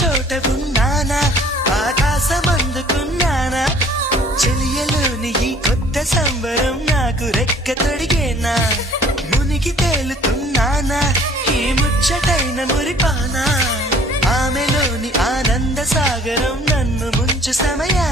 చోట ఉన్నానా, ఆకాశం అందుకున్నానా, చెలియలోని ఈ కొత్త సంబరం నాకు రెక్క తొడిగేనా, మునిగి తేలుతున్నానా ఈ ముచ్చటైన మురిపానా, ఆమెలోని ఆనంద సాగరం నన్ను ముంచు సమయా